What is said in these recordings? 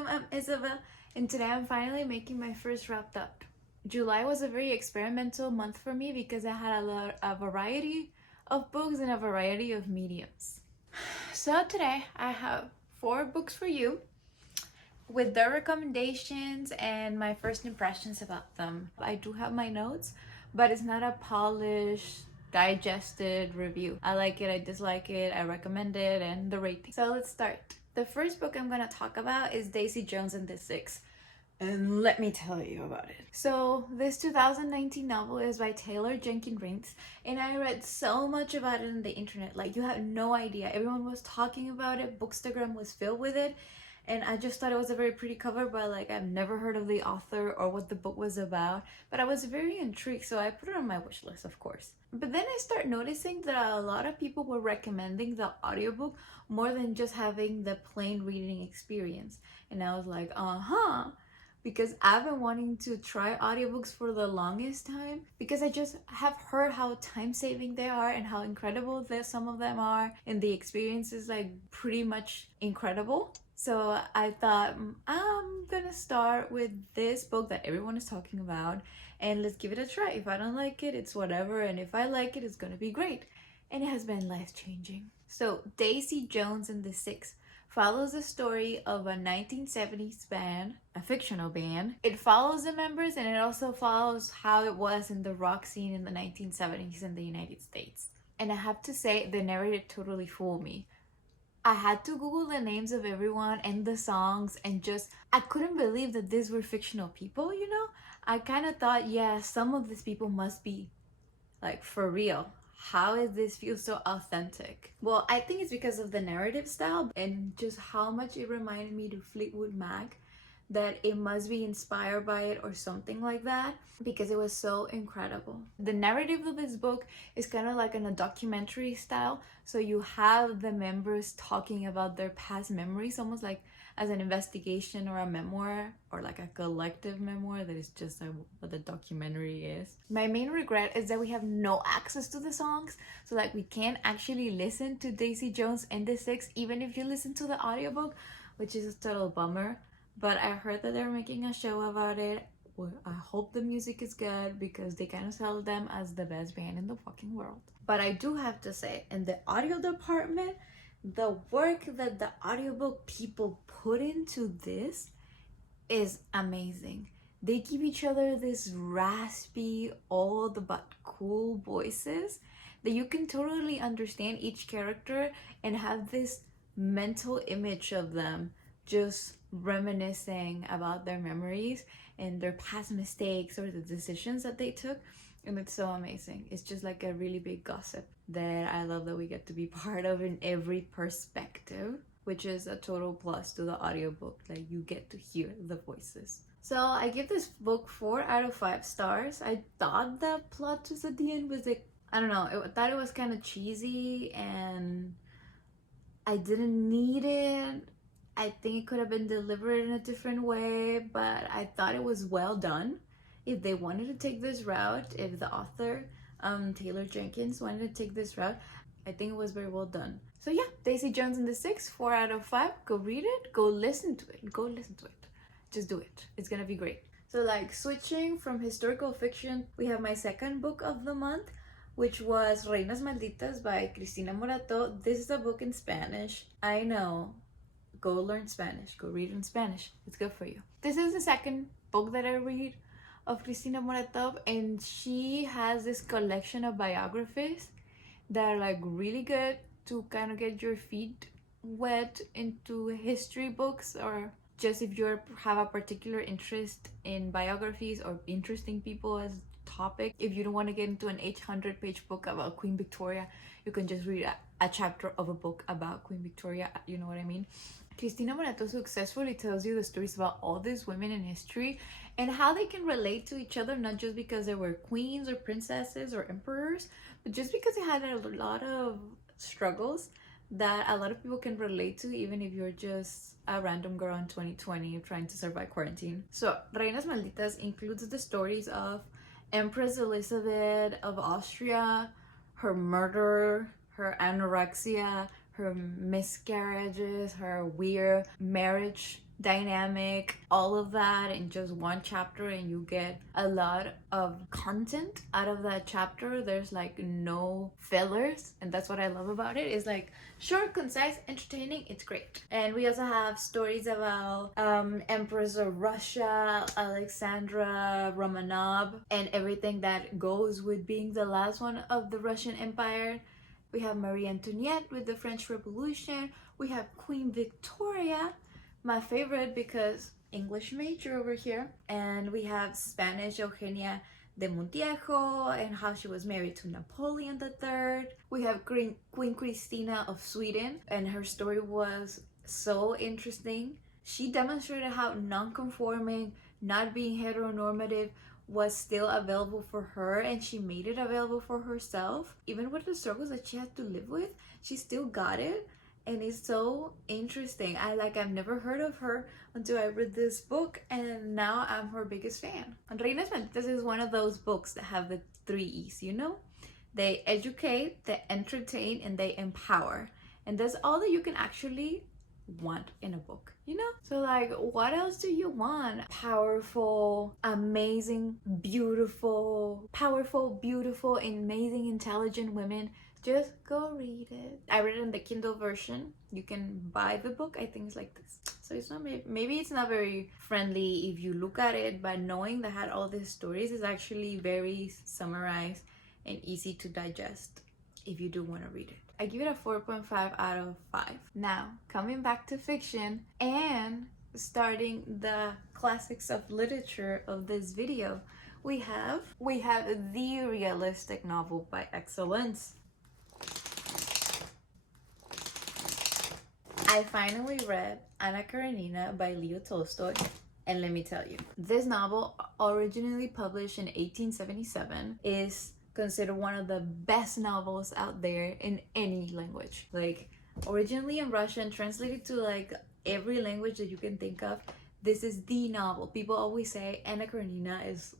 welcome, I'm Isabel, and today I'm finally making my first wrapped up. July was a very experimental month for me because I had a variety of books and a variety of mediums. So today I have 4 books for you with their recommendations and my first impressions about them. I do have my notes, but it's not a polished, digested review. I like it, I dislike it, I recommend it, and the rating. So let's start. The first book I'm gonna talk about is Daisy Jones and the Six. And let me tell you about it. So this 2019 novel is by Taylor Jenkins, and I read so much about it on the internet. Like, you have no idea. Everyone was talking about it. Bookstagram was filled with it. And I just thought it was a very pretty cover, but like I've never heard of the author or what the book was about. But I was very intrigued, so I put it on my wish list, of course. But then I start noticing that a lot of people were recommending the audiobook more than just having the plain reading experience. And I was like, because I've been wanting to try audiobooks for the longest time, because I just have heard how time-saving they are and how incredible some of them are, and the experience is like pretty much incredible. So I thought, I'm gonna start with this book that everyone is talking about, and let's give it a try. If I don't like it, it's whatever, and if I like it, it's gonna be great. And it has been life-changing. So Daisy Jones and the Six follows the story of a 1970s band, a fictional band. It follows the members, and it also follows how it was in the rock scene in the 1970s in the United States. And I have to say, the narrative totally fooled me. I had to Google the names of everyone and the songs, and I couldn't believe that these were fictional people, you know? I kind of thought, yeah, some of these people must be like for real. How does this feel so authentic? Well, I think it's because of the narrative style and just how much it reminded me to Fleetwood Mac, that it must be inspired by it or something like that, because it was so incredible. The narrative of this book is kind of like in a documentary style, so you have the members talking about their past memories, almost like as an investigation or a memoir, or like a collective memoir that is just like what the documentary is. My main regret is that we have no access to the songs, so like we can't actually listen to Daisy Jones and the Six, even if you listen to the audiobook, which is a total bummer. But I heard that they're making a show about it. Well, I hope the music is good, because they kind of sell them as the best band in the fucking world. But I do have to say, in the audio department, the work that the audiobook people put into this is amazing. They give each other this raspy, old but cool voices that you can totally understand each character and have this mental image of them just reminiscing about their memories and their past mistakes or the decisions that they took. And it's so amazing. It's just like a really big gossip that I love that we get to be part of in every perspective, which is a total plus to the audiobook. Like, you get to hear the voices. So I give this book 4 out of 5 stars. I thought the plot twist at the end was like, I don't know, I thought it was kind of cheesy and I didn't need it. I think it could have been delivered in a different way, but I thought it was well done. If they wanted to take this route, if the author, Taylor Jenkins, wanted to take this route, I think it was very well done. So yeah, Daisy Jones and the Six, 4 out of 5. Go read it, go listen to it, go listen to it. Just do it. It's gonna be great. So like, switching from historical fiction, we have my second book of the month, which was Reinas, Malditas by Cristina Morató. This is a book in Spanish. I know. Go learn Spanish. Go read in Spanish. It's good for you. This is the second book that I read of Cristina Morató, and she has this collection of biographies that are like really good to kind of get your feet wet into history books, or just if you have a particular interest in biographies or interesting people as topic. If you don't want to get into an 800-page book about Queen Victoria, you can just read a chapter of a book about Queen Victoria, you know what I mean? Cristina Morató successfully tells you the stories about all these women in history and how they can relate to each other, not just because they were queens or princesses or emperors, but just because they had a lot of struggles that a lot of people can relate to, even if you're just a random girl in 2020 trying to survive quarantine. So Reinas Malditas includes the stories of Empress Elizabeth of Austria, her murder, her anorexia, her miscarriages, her weird marriage dynamic, all of that in just one chapter, and you get a lot of content out of that chapter. There's like no fillers, and that's what I love about it. It's like short, concise, entertaining. It's great. And we also have stories about Empress of Russia, Alexandra Romanov, and everything that goes with being the last one of the Russian Empire. We have Marie Antoinette with the French Revolution. We have Queen Victoria, my favorite because English major over here. And we have Spanish Eugenia de Montijo and how she was married to Napoleon III. We have Queen Cristina of Sweden, and her story was so interesting. She demonstrated how non-conforming, not being heteronormative was still available for her, and she made it available for herself. Even with the struggles that she had to live with, she still got it. And it's so interesting. I've never heard of her until I read this book, and now I'm her biggest fan. And Reinas Malditas is one of those books that have the 3 E's, you know? They educate, they entertain, and they empower. And that's all that you can actually want in a book, you know? So like, what else do you want? Powerful, amazing, beautiful, amazing, intelligent women. Just go read it. I read it in the Kindle version. You can buy the book. I think it's like this. So it's not, maybe it's not very friendly if you look at it, but knowing that it had all these stories is actually very summarized and easy to digest if you do want to read it. I give it a 4.5 out of 5. Now, coming back to fiction and starting the classics of literature of this video, we have the realistic novel by excellence. I finally read Anna Karenina by Leo Tolstoy, and let me tell you, this novel, originally published in 1877, is considered one of the best novels out there in any language. Like, originally in Russian, translated to like every language that you can think of, this is the novel. People always say Anna Karenina is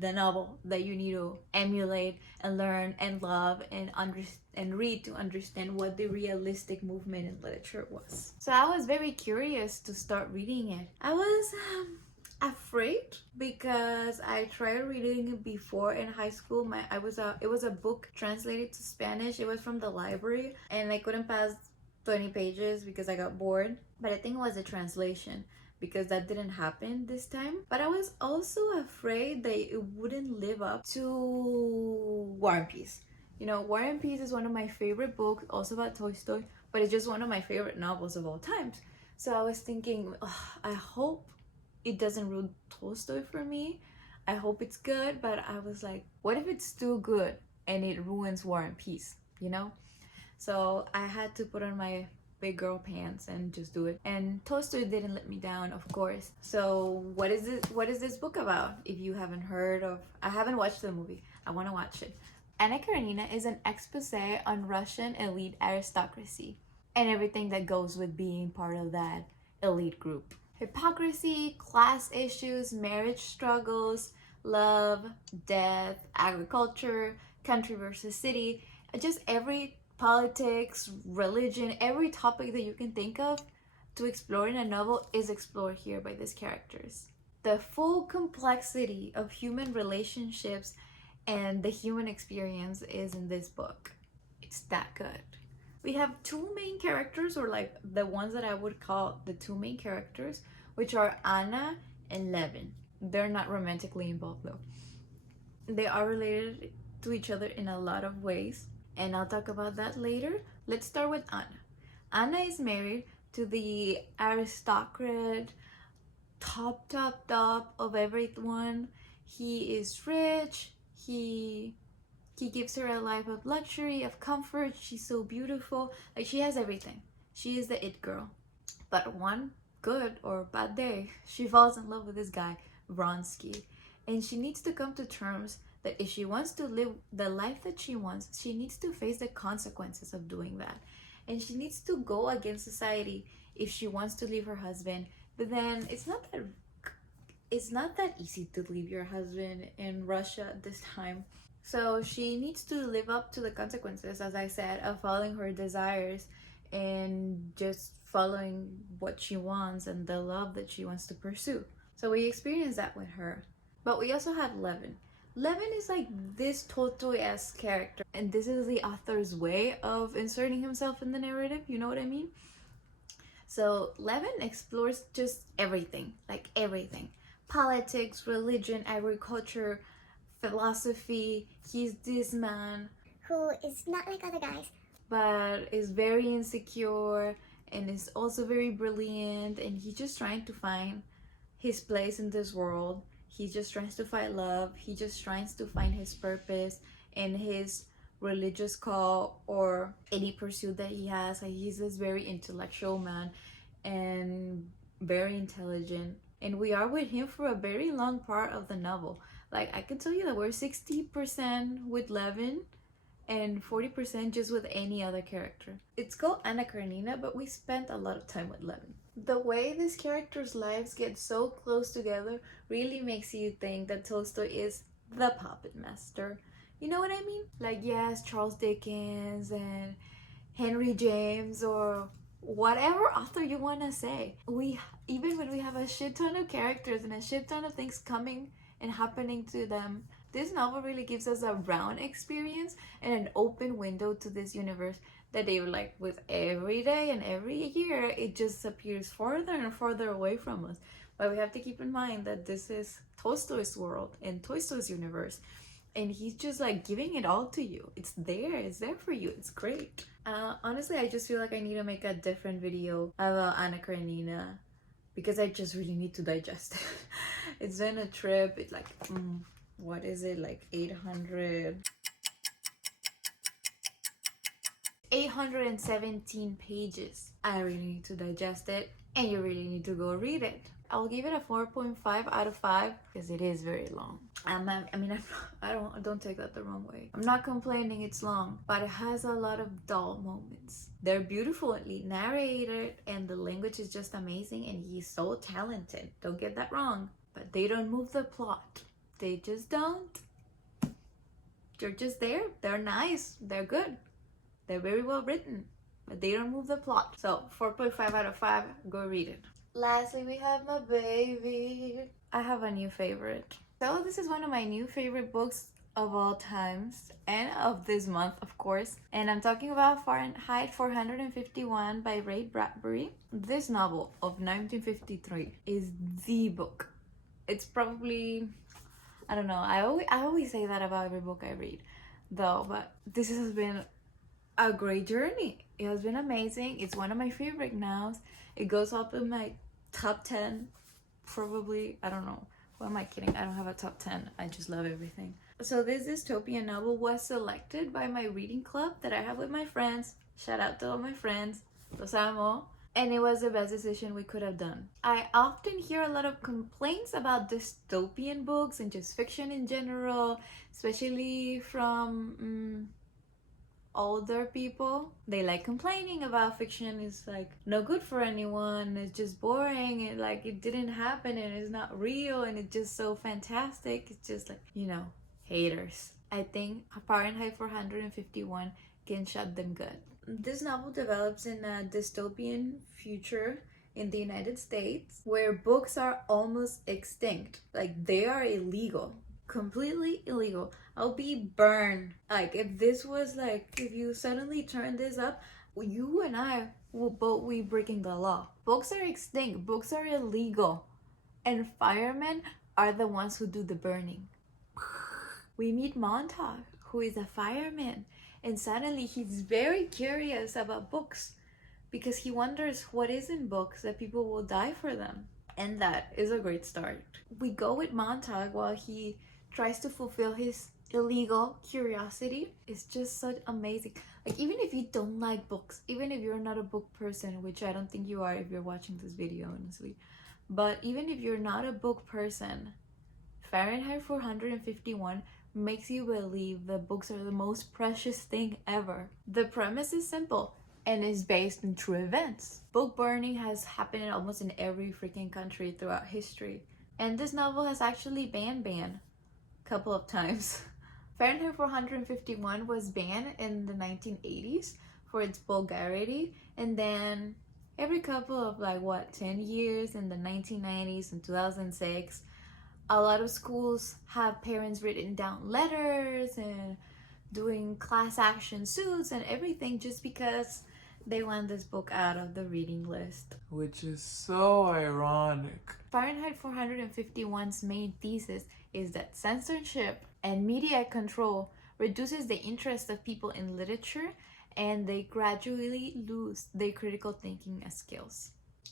the novel that you need to emulate and learn and love and read to understand what the realistic movement in literature was. So I was very curious to start reading it. I was afraid because I tried reading it before in high school. It was a book translated to Spanish. It was from the library, and I couldn't pass 20 pages because I got bored. But I think it was a translation, because that didn't happen this time. But I was also afraid that it wouldn't live up to War and Peace. You know, War and Peace is one of my favorite books, also about Tolstoy, but it's just one of my favorite novels of all times. So I was thinking, I hope it doesn't ruin Tolstoy for me. I hope it's good, but I was like, what if it's too good and it ruins War and Peace, you know? So I had to put on my big girl pants and just do it. And Tolstoy didn't let me down, of course. So what is this book about? If you haven't heard of, I haven't watched the movie. I want to watch it. Anna Karenina is an expose on Russian elite aristocracy and everything that goes with being part of that elite group. Hypocrisy, class issues, marriage struggles, love, death, agriculture, country versus city, just every politics, religion, every topic that you can think of to explore in a novel is explored here by these characters. The full complexity of human relationships and the human experience is in this book. It's that good. We have 2 main characters, or like the ones that I would call the 2 main characters, which are Anna and Levin. They're not romantically involved though. They are related to each other in a lot of ways, and I'll talk about that later. Let's start with Anna. Anna is married to the aristocrat, top of everyone. He is rich. He gives her a life of luxury, of comfort. She's so beautiful. Like, she has everything. She is the it girl. But one good or bad day, she falls in love with this guy, Vronsky. And she needs to come to terms that if she wants to live the life that she wants, she needs to face the consequences of doing that. And she needs to go against society if she wants to leave her husband. But then it's not that easy to leave your husband in Russia at this time. So she needs to live up to the consequences, as I said, of following her desires and just following what she wants and the love that she wants to pursue. So we experience that with her. But we also have Levin. Levin is like this Tolstoy-esque character, and this is the author's way of inserting himself in the narrative, you know what I mean? So Levin explores just everything, like everything. Politics, religion, agriculture, philosophy. He's this man who is not like other guys, but is very insecure and is also very brilliant, and he's just trying to find his place in this world. He just tries to find love. He just tries to find his purpose and his religious call or any pursuit that he has. Like, he's this very intellectual man and very intelligent, and we are with him for a very long part of the novel. Like, I can tell you that we're 60% with Levin and 40% just with any other character. It's called Anna Karenina, but we spent a lot of time with Levin. The way these characters' lives get so close together really makes you think that Tolstoy is the puppet master. You know what I mean? Like, yes, Charles Dickens and Henry James or whatever author you want to say. Even when we have a shit ton of characters and a shit ton of things coming and happening to them, this novel really gives us a round experience and an open window to this universe that they were like, with every day and every year, it just appears farther and farther away from us. But we have to keep in mind that this is Tolstoy's world and Tolstoy's universe, and he's just like giving it all to you. It's there for you. It's great. Honestly, I just feel like I need to make a different video about Anna Karenina because I just really need to digest it. It's been a trip. It's like what is it, like 817 pages. I really need to digest it, and you really need to go read it. I'll give it a 4.5 out of 5 because it is very long. I don't take that the wrong way. I'm not complaining it's long, but it has a lot of dull moments. They're beautifully narrated, and the language is just amazing, and he's so talented. Don't get that wrong, but they don't move the plot. They just don't. They're just there. They're nice. They're good. They're very well written, but they don't move the plot. So 4.5 out of 5, go read it. Lastly, we have my baby. I have a new favorite. So this is one of my new favorite books of all times and of this month, of course. And I'm talking about Fahrenheit 451 by Reid Bradbury. This novel of 1953 is the book. It's probably, I don't know, I always say that about every book I read, though, but this has been a great journey. It has been amazing. It's one of my favorite nows. It goes up in my top 10, probably. I don't know. What am I kidding? I don't have a top 10. I just love everything. So this dystopian novel was selected by my reading club that I have with my friends. Shout out to all my friends. Los amo. And it was the best decision we could have done. I often hear a lot of complaints about dystopian books and just fiction in general, especially from older people. They like complaining about fiction is like no good for anyone, it's just boring, and like it didn't happen and it's not real and it's just so fantastic. It's just like, you know, haters. I think Fahrenheit 451 can shut them good. This novel develops in a dystopian future in the United States where books are almost extinct. Like, they are illegal, completely illegal. I'll be burned. Like, if this was like, if you suddenly turn this up, you and I will both be breaking the law. Books are extinct, books are illegal, and firemen are the ones who do the burning. We meet Montag, who is a fireman, and suddenly he's very curious about books because he wonders what is in books that people will die for them. And that is a great start. We go with Montag while he tries to fulfill his illegal curiosity. It's just so amazing. Like, even if you don't like books, even if you're not a book person, which I don't think you are if you're watching this video, honestly, but even if you're not a book person, Fahrenheit 451 makes you believe that books are the most precious thing ever. The premise is simple and is based on true events. Book burning has happened in almost in every freaking country throughout history, and this novel has actually been banned a couple of times. Fahrenheit 451 was banned in the 1980s for its vulgarity, and then every couple of 10 years in the 1990s and 2006, a lot of schools have parents written down letters and doing class action suits and everything just because they want this book out of the reading list. Which is so ironic. Fahrenheit 451's main thesis is that censorship and media control reduces the interest of people in literature, and they gradually lose their critical thinking skills.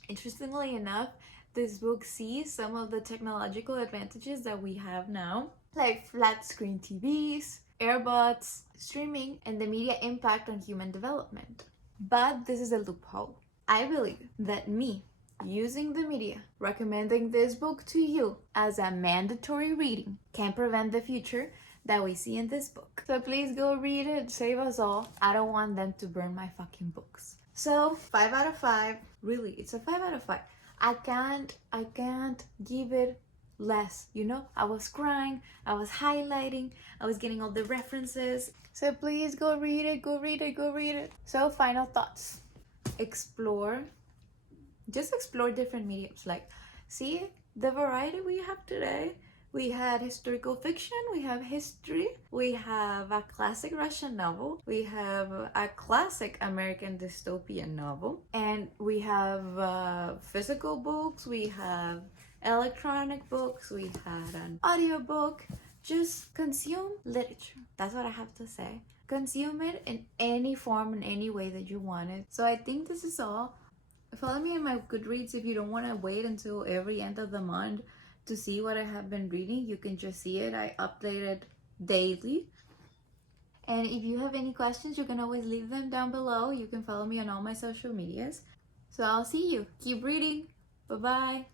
Interestingly enough, this book sees some of the technological advantages that we have now, like flat screen TVs, earbuds, streaming, and the media impact on human development. But this is a loophole. I believe that me using the media, recommending this book to you as a mandatory reading, can prevent the future that we see in this book. So please go read it, save us all. I don't want them to burn my fucking books. So 5 out of 5. Really, it's a 5 out of 5. I can't give it less, you know? I was crying, I was highlighting, I was getting all the references. So please go read it, go read it, go read it. So final thoughts. Just explore different mediums. Like, see the variety we have today. We had historical fiction, we have history, we have a classic Russian novel, we have a classic American dystopian novel, and we have physical books, we have electronic books, we had an audiobook. Just consume literature. That's what I have to say. Consume it in any form, in any way that you want it. So I think this is all. Follow me on my Goodreads if you don't want to wait until every end of the month to see what I have been reading. You can just see it. I update it daily. And if you have any questions, you can always leave them down below. You can follow me on all my social medias. So I'll see you. Keep reading. Bye-bye.